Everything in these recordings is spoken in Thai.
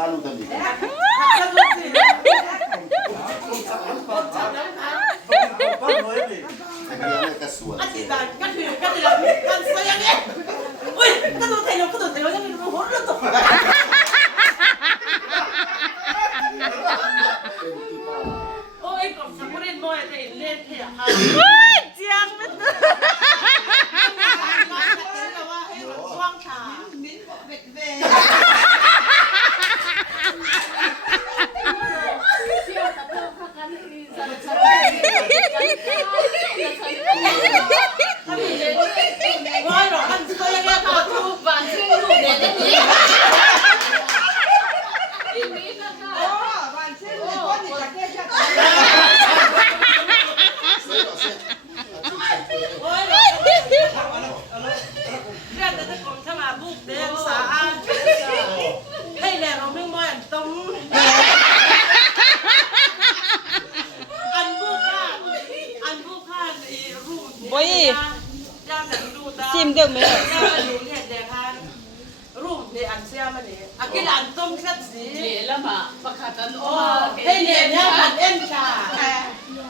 na lu tan ni cái sủa cái gì là cái sao vậy nhỉ ui cái đồ thầy nó cho mình hốt liên tục ôi còn sao có lên môi thì lên thì à Giang mất quang trà rồi rồi anh tôi nghe cả chú bạn xin đủ để đấy nhỉ bạn xin đủ con gì cả kia cho ôi rồi ra tới cùng sao mà bút đen xả hay là nó miếng môi ăn tôm ăn bút ha thì rùm Bôi Chim được mấy rùm thì ăn xem mà này cái là ăn tôm khát gì dễ lắm mà bác khát ăn thế nhẹ nhá ăn em trà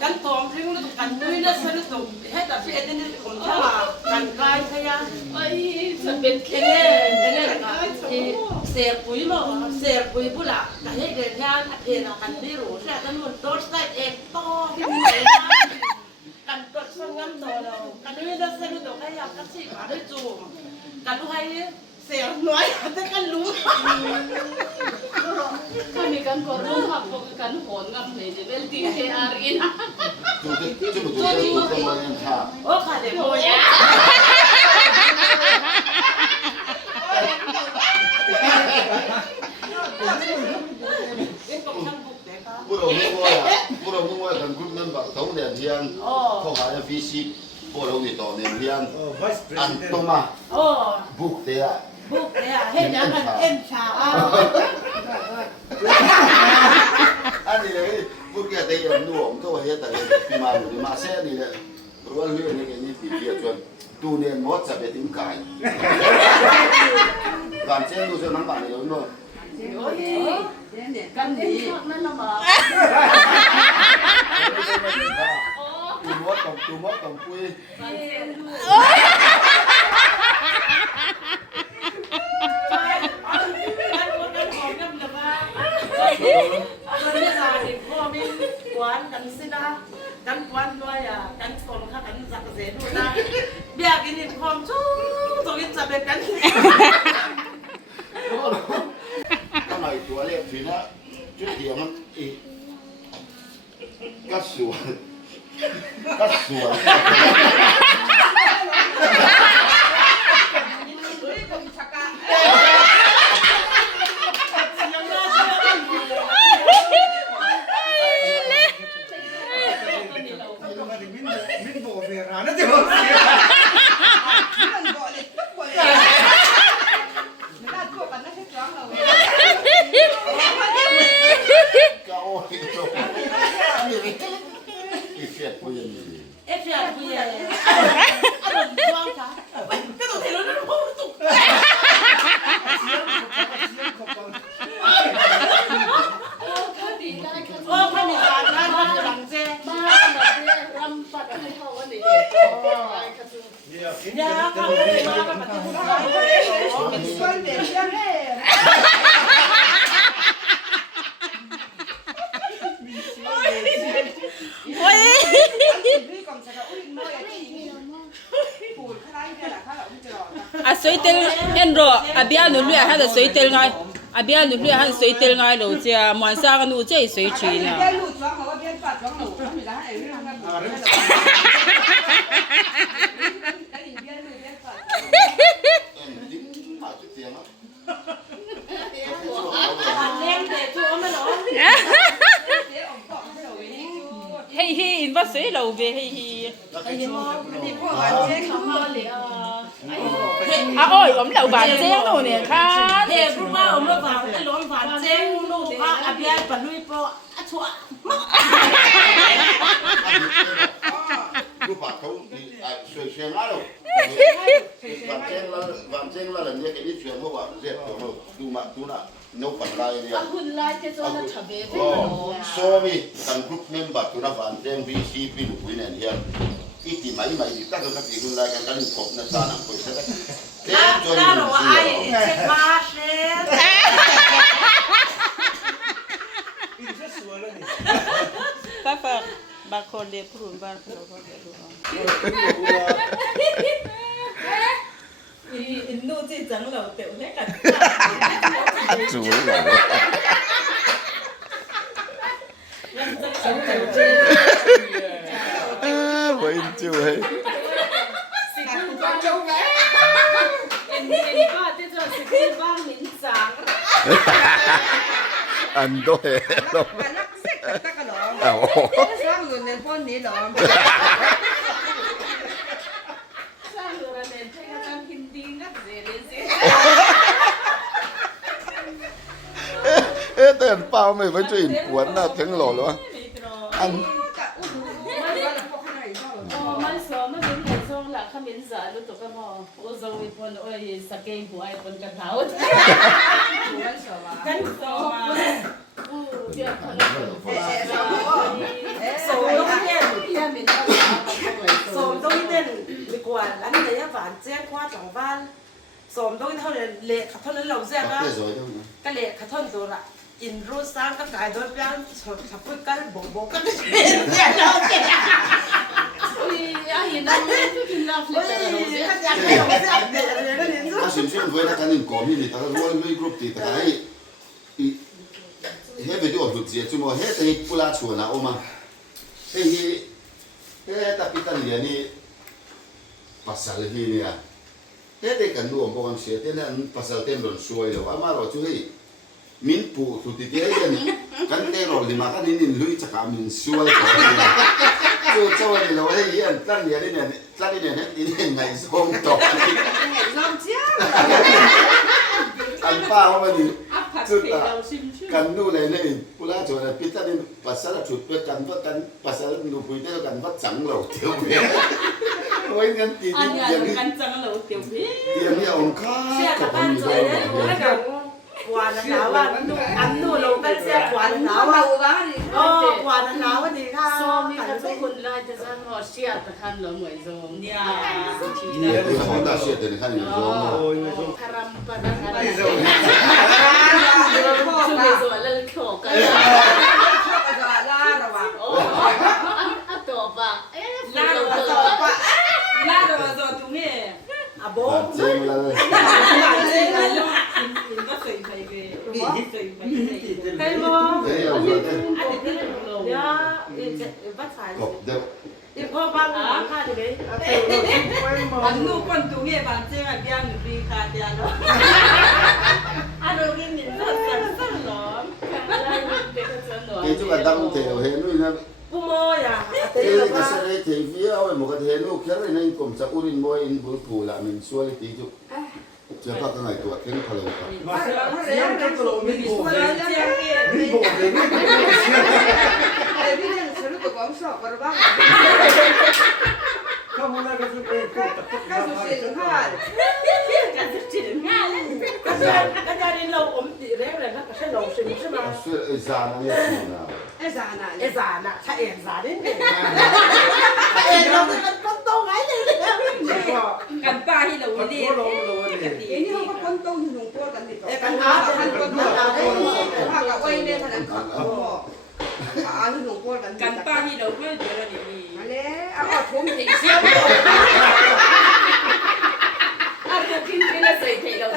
cắn tôm thì nó cắn nuôi nó sẽ nó tụng hết là phía trên nó cũng thế mà cắn gai thế ya ơi sao bên thế nên thì xẻ quý bút là cái hết để nha thì là cắn đi rủ sẽ nó luôn tốt lại em to cắn tốt sang ngâm to đâu cắn nuôi nó sẽ nó tụng hay là cắn chỉ mà đấy chùm cắn hay xẻ nói tới cắn lú kami kan korun hapok kan hon ngam ne je bel ti he arin tu con em tha ô khá để bôi bữa đầu mua thằng group member thống đèn thiam không phải là phi ship bữa đầu thì tỏ đèn thiam ăn tôm à bục thế à bục thế à hết nhá ăn em chả anh thì đấy bữa kia thấy làm đủ ông tôi hết tại vì mà xe thì đấy rồi anh luyện cái này thì việc chuẩn tu nên mót sẽ bị tính cải làm trên tu cho nắng bạn thì đúng rồi kan di na na ma tu mót tổng quy cắn quan nuôi à cắn còn khác cắn giặt dễ nuôi ta bia cái niệm con chú rồi cái giặt bên cắn cái này tuổi đẹp thì nó chút điểm nó cắt sủa suy tel en ro abia nu lue ha da suy tel ngai abia nu lue ha suy tel ngai lo chia muan sa ga nu che suy chi na hey hey in va suy lo ve hey hey à ôi ống lẩu bản chén đồ nè khá thế lúc mà ông nó vào cái lón vào chén nó à bia và nuôi po à chua tu รู้ปากเขาสวยเชียงอะไรวันเจงละเนี่ยแค่นี้เชียงเพราะว่าเรียกตัวดูมาดูน่ะนกปันไรเนี่ย หุ่นลายจะโซนทำเอง โซมีกันกรุ๊ปเมมเบอร์ตัวนั้นวันเจงวีซีปีลูกวินเนี่ยอีกที่ไม่ดีตั้งแต่กับอีกคนละกันขบนะตาหนังคุยใช่ไหมเจ้าจวนอยู่ที่ไหน เช็คมาเชฟ Papa, bakon dia perun bar kalau dia luang. Innu chỉ chẳng lẩu tiểu hết cả. Chú là vậy chú ấy anh đó hệ lắm sang luôn nên con ní lắm sang rồi nên thấy cái anh Hindi ngắt về lên xe tên bao mày vẫn chuyện cuốn là tiếng lỗ luôn anhมันสอนมันเป็นไงสอนหลักขมิ้นสารรู้ตัวก็มอโอ้โซวิปนโอ้ยสเกย์หัวไอ้คนกระเท้ากันสอนโอ้เดี๋ยวคนSố đông nhiên, số đông nhiên, bị quản là người ta phản chiến qua trọng văn. Số đông thôi là lệ khát thôn lên lồng xe đó. Cái lệ khát thôn rồi là in rút sang các cái đôi bên, sắp quyết cái bộ cái chuyện xe đâu kìa. ôi ai hiện đang cái kinh làm Ôi, các nhà cái lồng xe để nó đến ta xin xuyên với ta cái nên có mình ta luôn với group thì ta ấy hết về điều luật gì chúng mà hết thì pula chuồn nào mà thì hết ta biết liền đi pasal hi nè hết thì cần luôn công sự thế nên pasal tên luận xuôi rồi mà rồi chú ấy min pu tu ti dia yan kan te ro lima kan ini hlui chaka min xuôi chú cháu này lo ấy yan tan dia này ini ngaihzawng to ngaihzawng chứ. anh pa hôm nay Thutak kan nu này này pula chỗ này biết ta nên pasal chuột biết kan vắt kan pasal nu pui thế kan vắt trắng lẩu tiêu bia ôi kan tí Anh tí là tiền kan chẳng lẩu tiểu biết. tiền đi ông khác Xe cả ban rồi đấy, nó đồng quả là nào à, ăn nu lồng cái xe quả là nào à, quả là nào à thì tha. ซ้อมมีแต่ทุกคนไล่จะสร้างหอเสียตะคันเหลือเหมือนโซมเนี่ย เนี่ยที่เขาตัดเสียแต่ในขั้นอยู่ร้อง คารัมปะนะคารัมช่วยสวนแล้วโขกกันโอ้อะตัวปะเอ๊ะ La rồi rồi tụi mẹ. À bố.เจ๊งเลย Có sợi phải về. Sợi phải về. Cây mô. เฮ้ยเอาเลย Anh thì biết là bắt phải. กบเดี๋ยว Thì cô băng khai thì đấy. Anh nu con tụi mẹ bạn chơi mà biang được đi cả tiền đó. Anh rồi cái nhìn nó sẵn sẵn lắm. ที่จุกดำเที่ยวเห็นนู่นนะ Cô mô à? ที่ก็เสด็จที่วิ่งเอาไอ้หมกเห็นนู่นแค่ในกลุ่มสักอุรินมวยอินบุญผูละมันช่วยที่จุกเจ้าพักกันไหนตัวเข่งพลังกัน Cái gia đình lâu ốm chị đấy là nó sẽ lâu sinh chứ mà. ช่วยไอ้ซานั่นเนี่ยนะ Ê già nè, thay em già đến kìa. Em lâu thì mình con tô gái lên. Cần ba hi lẩu đi. Ini không có con thì dùng qua cần thì có. Ê cần áo thì mình con tô áo đấy. Hoặc là quay lên thành làm khẩu. Áo thì dùng qua cần. Cần ba hi lẩu mới được là đi. Mà lẽ áo thốn thì siêu. à tôi kinh cái là sợi thầy đầu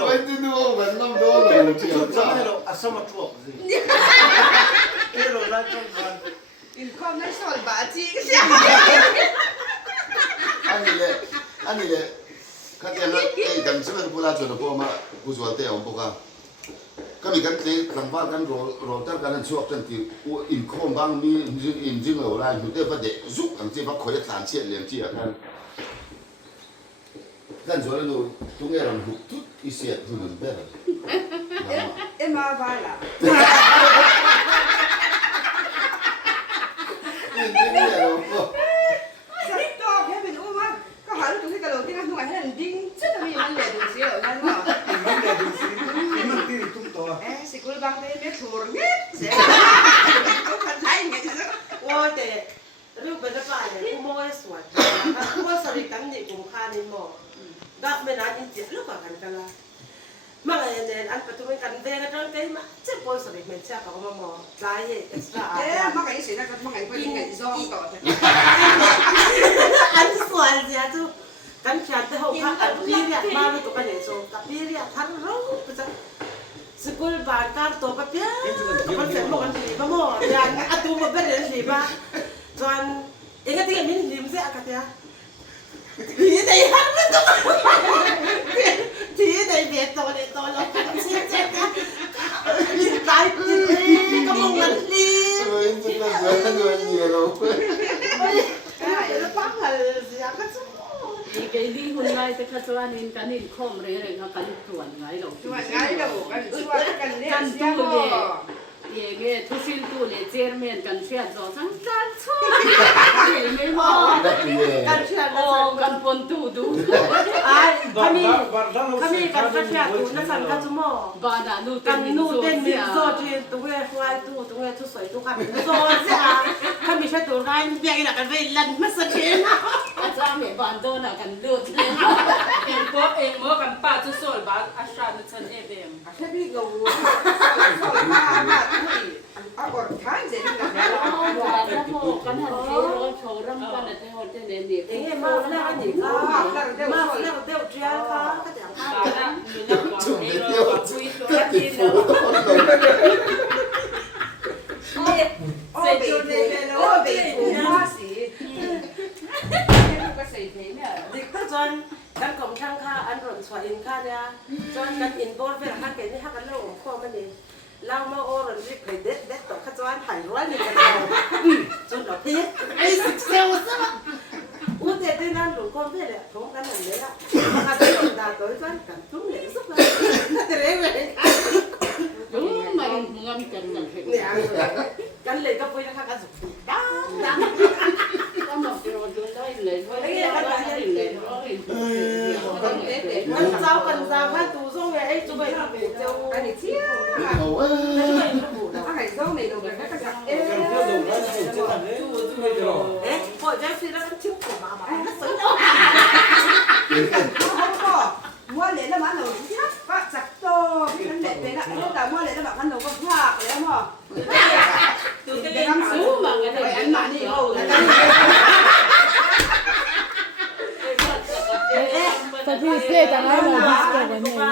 Ôi tôi nuôi vẫn năm đô rồi chịu sao? In không nói sỏi bả chi. Anh này lệ, các em nói, cái đằng trước là pula chuyện của mà, của chuột tèo ông bốc à. Các mình cái thằng ba cái rồi tất cả những suốt trên thì in không bằng mi in riêng ở lại, chúng ta phải để giúp thằng chị bắt khỏi sản xuất liền chị à. ท่านสวนดูตุ้งเอรันหุกทุกอิเสียทุนเบอร์ Emma Vala. นี่เราก็ Sakto, cái mình ôm á. Có hỏi lúc cái đầu tiên ăn ngoài hay là đinh rất là mình ăn lẻ đường xíu ở đây mà. Mình để đường xí, mình đi tung to. Ê, sẽ cô băng đây biết thua rồi biết. Sẽ có phần thấy nghe chứ. ว่าแต่รูปเป็นอะไรเนี่ยกูมองสวยกูว่าสริกันนี่กูคานี่มองดักไม่นานจริงๆลูกกันกันละมาเลยเนี่ยอันปัจจุบันกันเด็กกันเต็มมาเจ้าพ่อสริเป็นเจ้าของมองใจเอ็กซ์ตร้า Thế mà cái gì nó mà cái bên ngày do tỏ thế. อันสวยเสียจุกันเขียนแต่หกพันอันพี่เรียกมาไม่ตัวกันเลยโซ่กับพี่เรียกทั้งรู้ไปจ้ะสกุลบานการตัวกับเปี้ยมันเสร็จหมดกันทีบ้าหมดอย่างอันตัวมันเป็นเรื่องทีบ้าจนเองก็ที่มินหิมเสียกันเถอะทีไหนฮันมันตัวทีไหนเบียดตัวในตัวเรากันเสียเจ็บกันลิ้นตายทีก็มองมันลิ้น เฮ้ยจะเป็นเรื่องเงินเยอะเรา แล้วปั้งอะไรเสียกันสุด อีกไอ้ที่หุ่นไล่แต่ข้าจะว่านี่กันนี่คมเลยเขากันส่วนไงเรา Chứ mà ngay đầu cái xua cái này กัน xem ตู้เลย mà. เย่เงี้ยทุกสิ่งตู้เลยเจอเมียนกันเชียร์จอทั้งการช่วยไม่พอ ได้ปีเลย กันเชียร์ โอ้กันปนตู้ดู อ่าขมีกันเชียร์ตูนั่นสั่งกันจุ่ม บาดาดูเต็ กัน ม นู่นเต้น เสี มี ย โซ่ที่ตัวควายตู้ตัวทุสวยทุกขันโซ่เสียขมีใช้ตัวไรเบี้ยกันไปลันมาสเกน อาจารย์เมียบานโดนกันเลือด เองก็เองเมื่อกันป้าจะสอนบ้านอาชาในชั้นเอเดม Thế bây giờ mà à còn thái gì nữa บาดาโมกันหันเที่ยวโชว์รำกันแต่หัวใจเด็ก เองมาแล้วกันอีกมาแล้วเดี๋ยวเจ้าค่ะก็จะ บ้านน่ะอยู่ในกองเองเราคุยตัว ก็ติ กิ ด น ฟู Ô bị phù, ô bị phù hoa xỉ. Thế nó có xỉ thế nè. ดิก็จนกันของช่างค่าอันรอนสวยอินค่าเนี่ยจนกันอินโบนเวลาฮักเกนี่ฮักกันเล่าของพ่อมันนี่เล่ามาโอรอนริบไปเด็ดเด็ดต่อข้าจวนถ่ายร้อยนี่กันเอาจนเราเพี้ยไอ้สิเซลซะอู้เด็ดที่นั่นหลวงพ่อเพื่อนเนี่ยผมกันหนึ่งเลยละมาจะลงดาตัวจนกันทุ่งเหลวสักเลยแต่เรื่องเลย ๆรู้ไหมงอมกันกันเห็น เนี่ยกันเลยก็พูดนะคะกันสุดด้า ก็มาโปรดูได้เลยว่าเรื่องอะไรเลยร้อย กันเจ้าว่าตูส่งไงไอ้จุ๊บไปทำเจ้า Anh này chia. เอาเว้ย Nó phải dâu này đồ cái giặc. Ê. เอ๊ะพอจะซื้อแล้วกันชิ้นของมาก็ซื้อ Không có. Mua lấy là bán đầu chứ. Phát giặc to. Cái vấn đề đấy là lúc nào mua lấy là bán đầu có phạc đấy không hả? Tụi Để cái ngắm Sú xuống mà cái phải này ăn mặn đi đâu. แต่ที่เสียจังเลยนะเกิดวันนี้นะ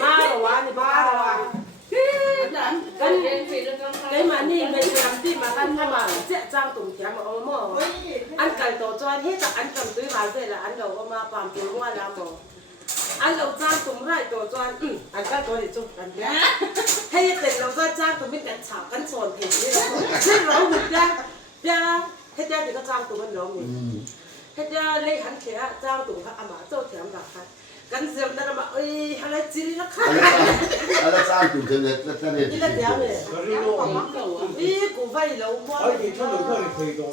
มาหรอวะนี่บ้าหรอวะกันไอ้มานี่ไม่ทำที่มากันมาเจ๊จ้างตุ่มแขมเอาหม้ออันไก่ตัวจวนที่จากอันกำตื้อมาเสร็จแล้วอันเราก็มาปั๊มตัวว่าแล้วหมออันเราจ้างตุ่มไรตัวจวนอันก็ตัวนี้จุกกันเนี่ยให้เด็กเราก็จ้างตุ่มไม่กันฉาบกันโซนเพลงนี่ซึ่งเราหยุดได้ยาให้เจ้าเด็กก็จ้างตุ่มมันร้องนี่ให้เจ้าเล่หันเขียจ้างตุ่มเขาอามาเจ้าแถมดักค่ะกันเสียมแต่ละมาเอ้ยอะไรจีนละค่ะ อะไรสร้างตุ่มเทนเน็ตเทนเน็ต นี่ละเดียวเนี่ยนี่กูไปแล้วว่า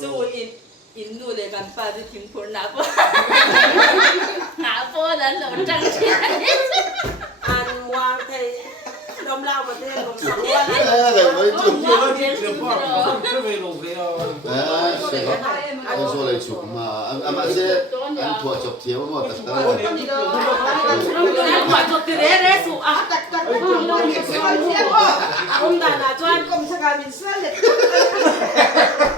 จูอินดูเลยกันป้าจะทิ้งผลหนักหาโป้นั้นเราจังเชีย อันวางไทยลมเล่ามาเทศลมสังว่า อะไรวะจุ่ม เสียเอาโซ่เลยจุ่มมาอันมาเสียอันถั่วจบเที่ยวหมดแต่ตลอด ขอจบที่เรื่อยๆสู่อ่ะ Tặc tặc không có nghiệp xoay chết quá. อมดานาจวน Cùng sao cả mình xoay liệt.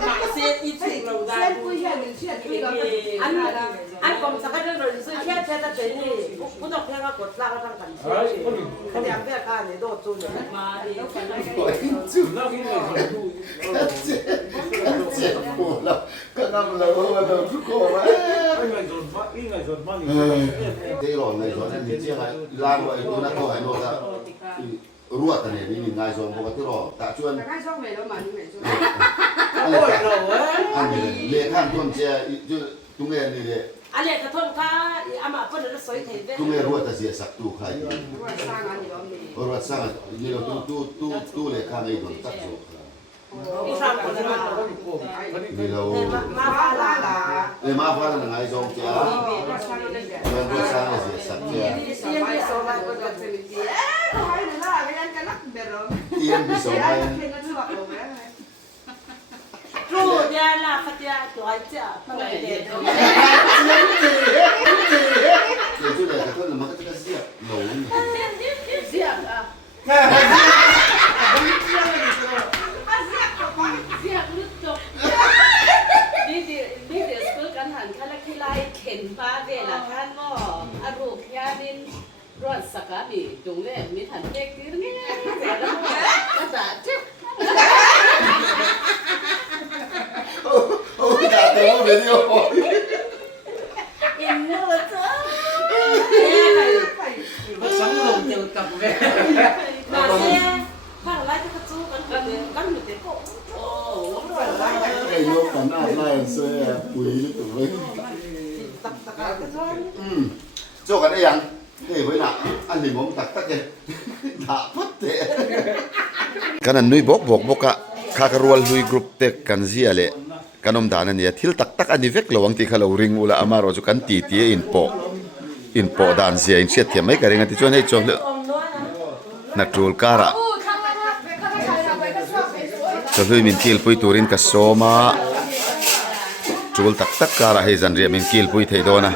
หมายเสียอีสิ่งเราได้ Xoay vui hay mình xoay vui đó. อันกรมสักการะเราซื้อแค่แค่ตะเจนี่ผู้ต้องแค่ก็กดลากก็ทั้งกันขยันเพื่อการเนี่ยโดดจุนเนี่ย มาดีกันเลย จุ่มเจ็บปวดแล้วก็นำเลยว่าเราทุกคนว่าที่หล่อในส่วนนี้ที่ไหนล้างไว้ดูนะเขาให้โน้ตรัวแต่เนี่ยนี่ง่ายส่วนปกติหล่อแต่ชวน Là cái xong này đâu mà như này xong. อันนี้เลี้ยงท่านคนเชียร์ ตุ้งเงินนี่เด็ อะไรกระทงข้าอามาเพิ่นจะสวยเท่เด้ ตุ้งเงินรู้ว่าจะเสียสักตู้ใคร ว่าสร้างอันนี้เรามี รู้ว่าสร้างนี่เราตู้เลยข้างในโดนตัดโซ่ มีฟังคนละ นี่เรา มาฟ้าลาลา เลยมาฟ้านั่งไงซองเจ้า ว่าสร้างอะไรเนี่ย มันรู้สร้างเสียสักเจ้า สมัยสมัยคนจะเป็นดีเฮ้ยล่ะไม่ยันกันนักเดิม เตียนพิโซ เฮ้ย ไง เพลงก็จะบอกลงแล้ว รู้เดียล่ะคัดยาตัวจ้ะเท่าไหร่เด้อ เดี๋ยวช่วยเลยกระตุ้นมันก็จะเสียบหลง เสียบอ่ะเสียบลึกจบ นี่เดี๋ยวซื้อกันหันข้าละขี้ไล่เข็นฟ้าเวลาท่านหม้ออรูปยาดินรอดสกัดนี่ตรงเล่มีถันเด็กที่นี่เสียแล้วก็จะเจ็บ โอ้ยด่าเต็มเลยเนี่ย อินเนอร์จ้ะ สังลงเดียวกับแม่ มาเสียข้างไล่จะกระจูกันกันอยู่เด็กก็โอ้โห ไอ้ยกกันอาบไล่เสื้อปุ๋ยนี่ตัวเลยโจกันได้ยังเฮ้ยไว้หนักอันนี้ผมตักตักเลยด่าพัดเตะกันนั่นนุ้ยบอกอะข้ากรัวลุยกรุ๊ปเต็กกันเสียเลยกันอมดานันเนี่ยทิลตักอันนี้เวกระวังที่เขาเราริงอุละอามาโรจุกันตีอินโปดานเสียอินเชียเทียมไม่กันเองที่ชวนให้ชมเลยนักจูลการะจะลุยมินคิลปุยตูรินกับโซมาจูลตักการะให้จันเรียมินคิลปุยเทโดนะ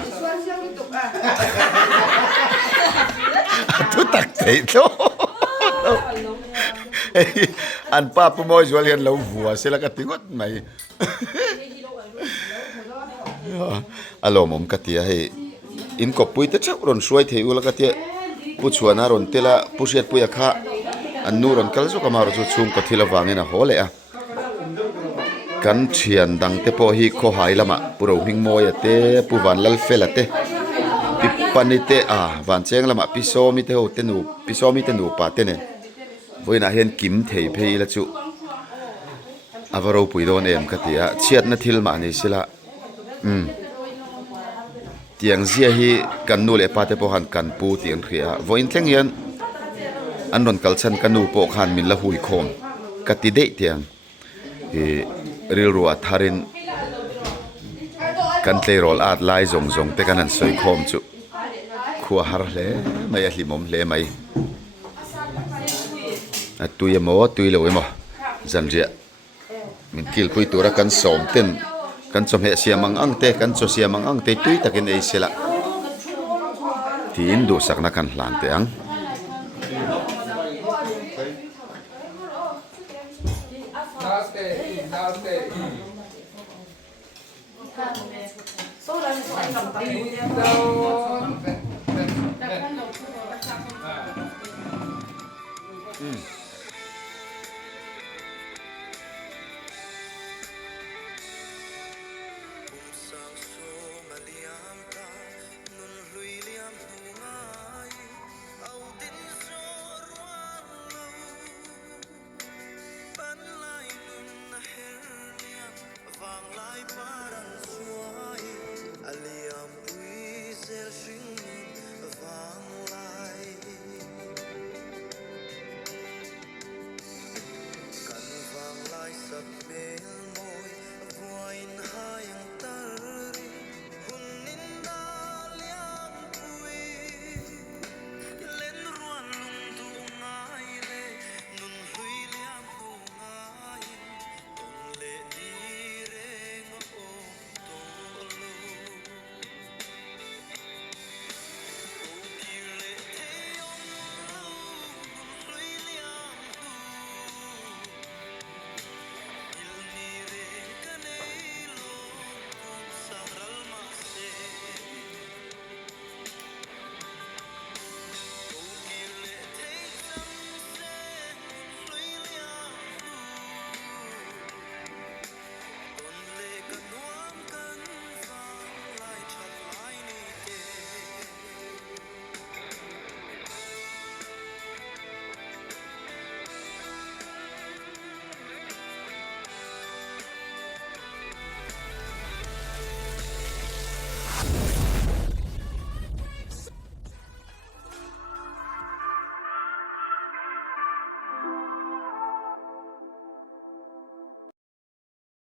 ทุตักเทโดอันป้าปุ่มอยชวนเรียนเราหัวเสร็จแล้วก็ติงดไหมอารมณ์ผมกติให้อินกบปุยแต่เจ้ารอนช่วยเทอุแล้วก็เตะผู้ชวนารอนเตละผู้เชียดปุยข้าอันนู้รอนกัลสุกมารจุชุมก็ทีละวางนี่นะโหเลยอ่ะกันเชียนดังเตปอฮีโคหายละมะปุโรหิงโมยเตปุวันลัลเฟลเตปิปันนิเตวันเชงละมะปิโซมิเตโอเตนูปิโซมิเตนูปาเตเนวันน่ะเห็นกิมเทเพยละจุอาวารูปุยโดนเอ็มกติอ่ะเชียดนัทิลมานี่สิละเตียงเสียฮีกันนูเลปาเตปอหันกันปูเตียงเขียวันเทงยันอันนนกัลชันกันนูปอกหันมินละหุยโคมกติเดเตียงริลรัวทารินกันเตโรลอาดไลซงเตกันนันสวยโคมจุขัวฮาร์เลไม่ยาลิมมเลไม่ตุยโมตุยเลวโมจันเจียมินกิลปุยตัวรักกันสมเต็นกันสมเหเสียมังอังเตกันโซเสียมังอังเตตุยตะกินเอเสละที่อินดูสักนักกันหลานเตียง